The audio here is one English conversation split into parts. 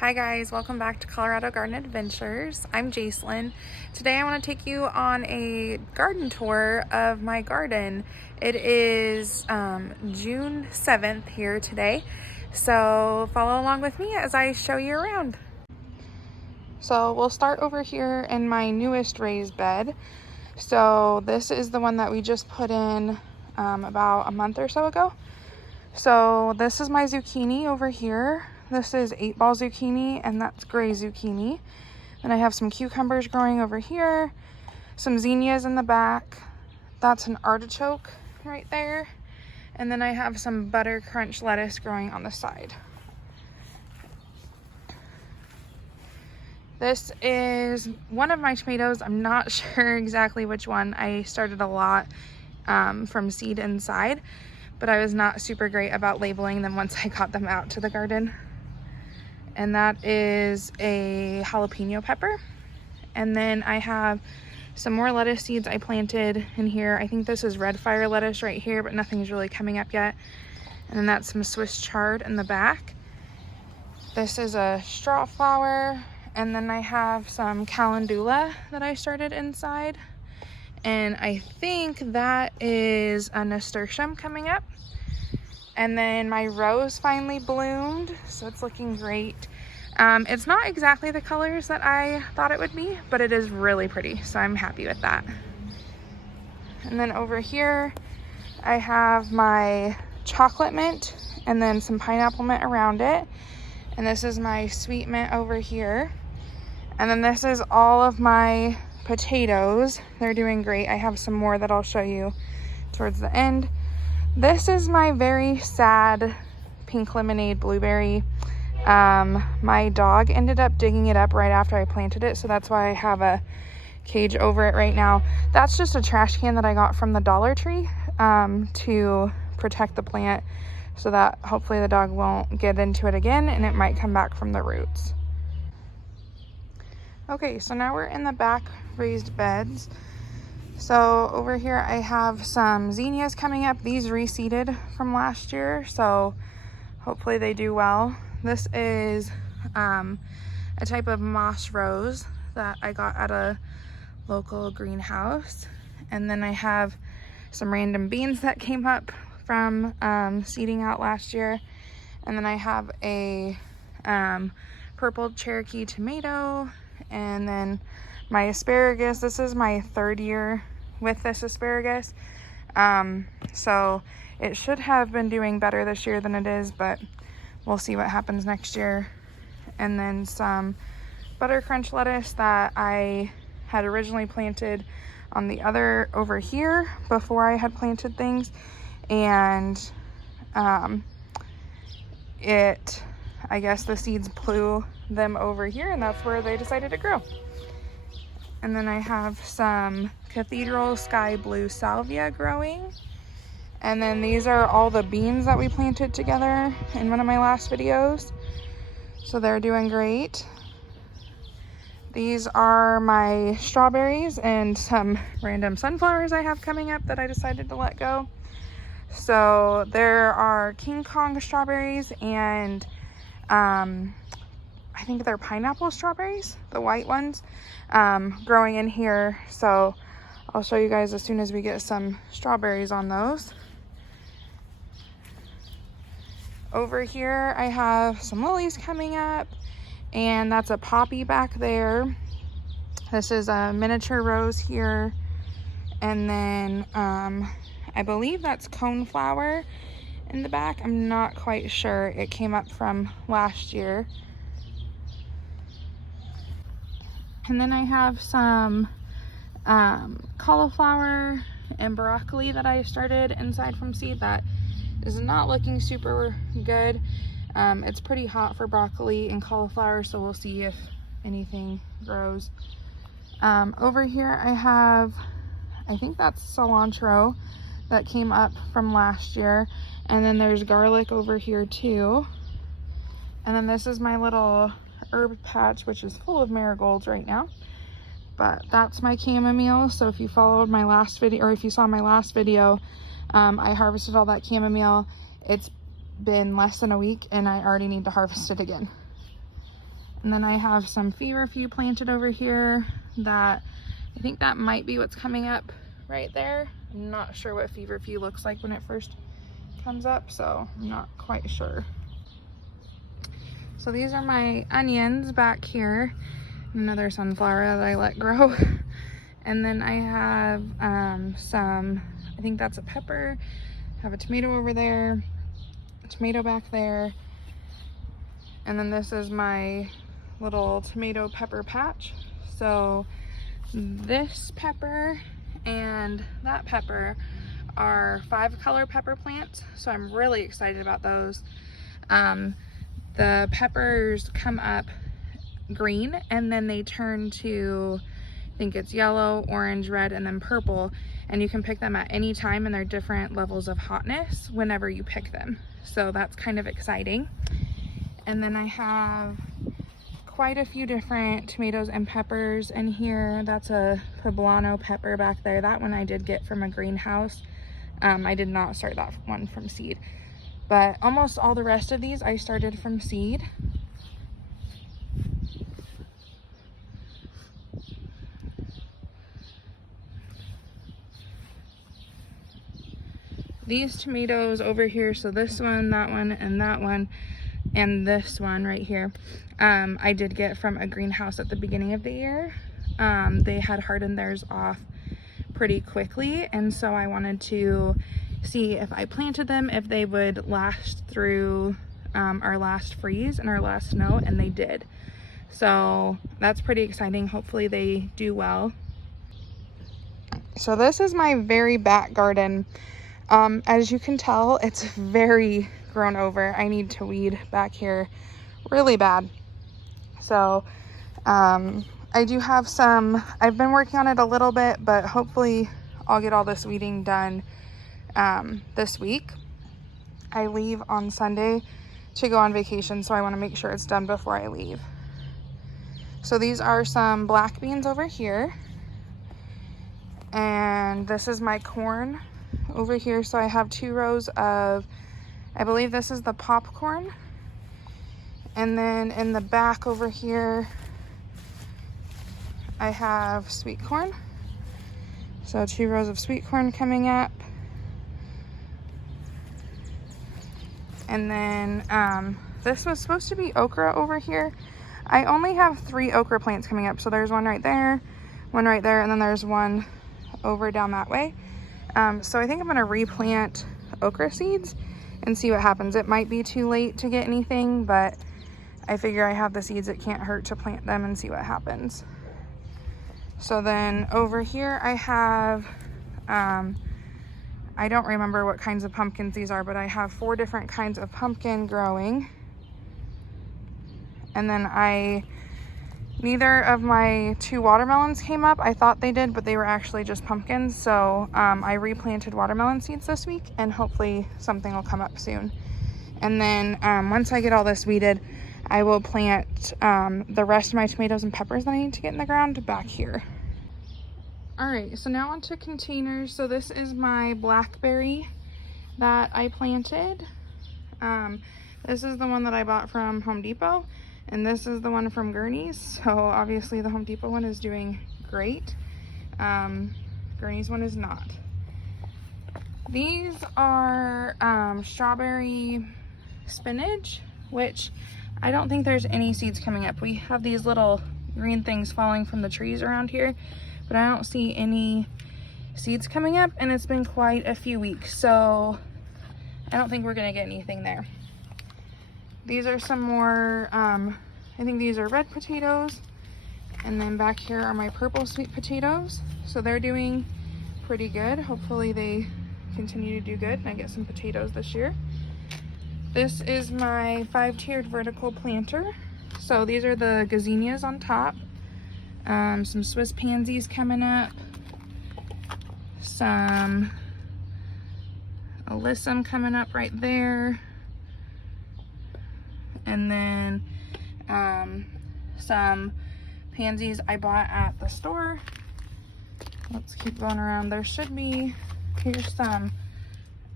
Hi guys, welcome back to Colorado Garden Adventures. I'm Jacelyn. Today I want to take you on a garden tour of my garden. It is June 7th here today, so follow along with me as I show you around. So we'll start over here in my newest raised bed. So this is the one that we just put in about a month or so ago. So this is my zucchini over here. This is 8-ball zucchini, and that's gray zucchini. And I have some cucumbers growing over here, some zinnias in the back. That's an artichoke right there. And then I have some butter crunch lettuce growing on the side. This is one of my tomatoes. I'm not sure exactly which one. I started a lot from seed inside, but I was not super great about labeling them once I got them out to the garden. And that is a jalapeno pepper. And then I have some more lettuce seeds I planted in here. I think this is red fire lettuce right here, but nothing's really coming up yet. And then that's some Swiss chard in the back. This is a straw flower. And then I have some calendula that I started inside. And I think that is a nasturtium coming up. And then my rose finally bloomed, so it's looking great. It's not exactly the colors that I thought it would be, but it is really pretty, so I'm happy with that. And then over here, I have my chocolate mint and then some pineapple mint around it. And this is my sweet mint over here. And then this is all of my potatoes. They're doing great. I have some more that I'll show you towards the end. This is my very sad pink lemonade blueberry. My dog ended up digging it up right after I planted it, so that's why I have a cage over it right now. That's just a trash can that I got from the Dollar Tree to protect the plant so that hopefully the dog won't get into it again and it might come back from the roots. Okay, so now we're in the back raised beds. So over here I have some zinnias coming up. These reseeded from last year, so hopefully they do well. This is a type of moss rose that I got at a local greenhouse. And then I have some random beans that came up from seeding out last year. And then I have a purple Cherokee tomato, and then my asparagus. This is my third year with this asparagus. So it should have been doing better this year than it is, but we'll see what happens next year. And then some butter crunch lettuce that I had originally planted on the other over here before I had planted things. And I guess the seeds blew them over here, and that's where they decided to grow. And then I have some Cathedral Sky Blue Salvia growing. And then these are all the beans that we planted together in one of my last videos. So they're doing great. These are my strawberries and some random sunflowers I have coming up that I decided to let go. So there are King Kong strawberries and I think they're pineapple strawberries, the white ones, growing in here. So I'll show you guys as soon as we get some strawberries on those. Over here I have some lilies coming up, and that's a poppy back there. This is a miniature rose here, and then I believe that's coneflower in the back. I'm not quite sure. It came up from last year. And then I have some cauliflower and broccoli that I started inside from seed that is not looking super good. It's pretty hot for broccoli and cauliflower, so we'll see if anything grows. Over here I have, I think that's cilantro that came up from last year. And then there's garlic over here too. And then this is my little herb patch, which is full of marigolds right now. But that's my chamomile. So if you followed my last video, or if you saw my last video, I harvested all that chamomile. It's been less than a week and I already need to harvest it again. And then I have some feverfew planted over here that I think that might be what's coming up right there. I'm not sure what feverfew looks like when it first comes up, so I'm not quite sure. So these are my onions back here. Another sunflower that I let grow. And then I have some, I think that's a pepper. I have a tomato over there, a tomato back there. And then this is my little tomato pepper patch. So this pepper and that pepper are 5-color pepper plants. So I'm really excited about those. The peppers come up green and then they turn to, I think it's yellow, orange, red, and then purple. And you can pick them at any time and they're different levels of hotness whenever you pick them. So that's kind of exciting. And then I have quite a few different tomatoes and peppers in here. That's a poblano pepper back there. That one I did get from a greenhouse. I did not start that one from seed. But almost all the rest of these I started from seed. These tomatoes over here, so this one, that one, and this one right here, I did get from a greenhouse at the beginning of the year. They had hardened theirs off pretty quickly, and so I wanted to see if I planted them, if they would last through our last freeze and our last snow, and they did. So that's pretty exciting. Hopefully they do well. So this is my very back garden. As you can tell, it's very grown over. I need to weed back here really bad. So I do have some, I've been working on it a little bit, but hopefully I'll get all this weeding done this week. I leave on Sunday to go on vacation, so I want to make sure it's done before I leave. So these are some black beans over here, and this is my corn over here. So I have 2 rows of, I believe this is the popcorn, and then in the back over here I have sweet corn. So 2 rows of sweet corn coming up. And then this was supposed to be okra over here. I only have 3 okra plants coming up. So there's one right there, and then there's one over down that way. So I think I'm gonna replant okra seeds and see what happens. It might be too late to get anything, but I figure I have the seeds, it can't hurt to plant them and see what happens. So then over here I have, I don't remember what kinds of pumpkins these are, but I have 4 different kinds of pumpkin growing. And then neither of my 2 watermelons came up. I thought they did, but they were actually just pumpkins. So I replanted watermelon seeds this week, and hopefully something will come up soon. And then once I get all this weeded, I will plant the rest of my tomatoes and peppers that I need to get in the ground back here. All right, so now onto containers. So this is my blackberry that I planted. This is the one that I bought from Home Depot, and this is the one from Gurney's. So obviously the Home Depot one is doing great. Gurney's one is not. These are strawberry spinach, which I don't think there's any seeds coming up. We have these little green things falling from the trees around here, but I don't see any seeds coming up, and it's been quite a few weeks, so I don't think we're gonna get anything there. These are some more, I think these are red potatoes, and then back here are my purple sweet potatoes. So they're doing pretty good. Hopefully they continue to do good and I get some potatoes this year. This is my 5-tiered vertical planter. So these are the gazinias on top. Some Swiss pansies coming up. Some alyssum coming up right there. And then some pansies I bought at the store. Let's keep going around. There should be, here's some,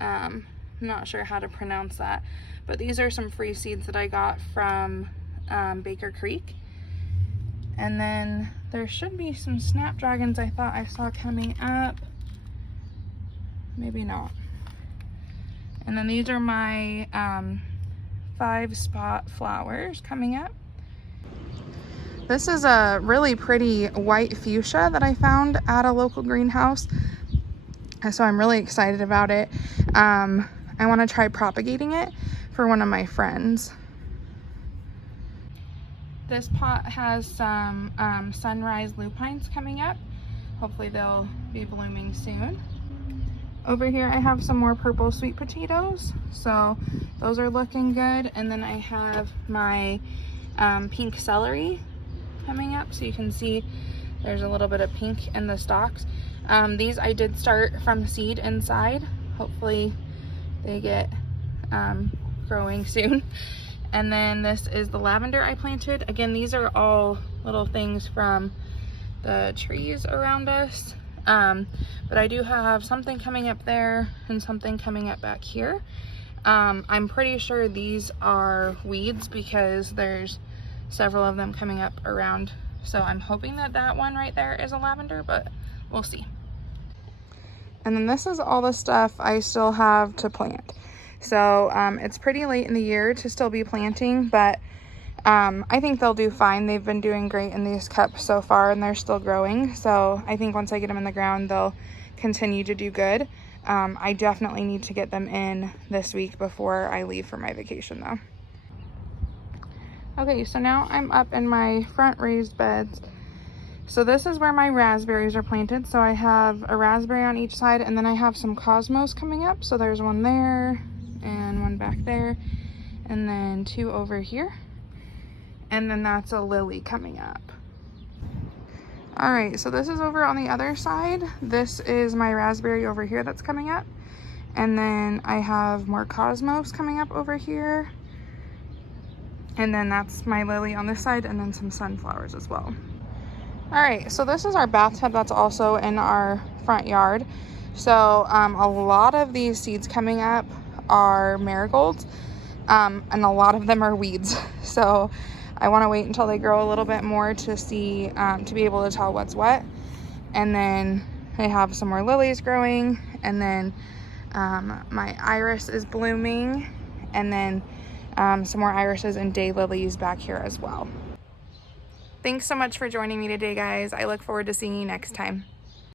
I'm not sure how to pronounce that, but these are some free seeds that I got from Baker Creek. And then there should be some snapdragons I thought I saw coming up. Maybe not. And then these are my 5-spot flowers coming up. This is a really pretty white fuchsia that I found at a local greenhouse. So I'm really excited about it. I want to try propagating it for one of my friends. This pot has some sunrise lupines coming up. Hopefully they'll be blooming soon. Over here I have some more purple sweet potatoes, so those are looking good. And then I have my pink celery coming up, so you can see there's a little bit of pink in the stalks. These I did start from seed inside. Hopefully they get growing soon. And then this is the lavender I planted. Again, these are all little things from the trees around us. But I do have something coming up there and something coming up back here. I'm pretty sure these are weeds because there's several of them coming up around. So I'm hoping that that one right there is a lavender, but we'll see. And then this is all the stuff I still have to plant. So it's pretty late in the year to still be planting, but I think they'll do fine. They've been doing great in these cups so far, and they're still growing. So I think once I get them in the ground, they'll continue to do good. I definitely need to get them in this week before I leave for my vacation though. Okay, so now I'm up in my front raised beds. So this is where my raspberries are planted. So I have a raspberry on each side, and then I have some cosmos coming up. So there's one there and one back there, and then 2 over here. And then that's a lily coming up. All right, so this is over on the other side. This is my raspberry over here that's coming up. And then I have more cosmos coming up over here. And then that's my lily on this side, and then some sunflowers as well. All right, so this is our bathtub that's also in our front yard. So a lot of these seeds coming up are marigolds, and a lot of them are weeds. So I want to wait until they grow a little bit more to see, to be able to tell what's what. And then I have some more lilies growing, and then my iris is blooming, and then some more irises and daylilies back here as well. Thanks so much for joining me today, guys. I look forward to seeing you next time.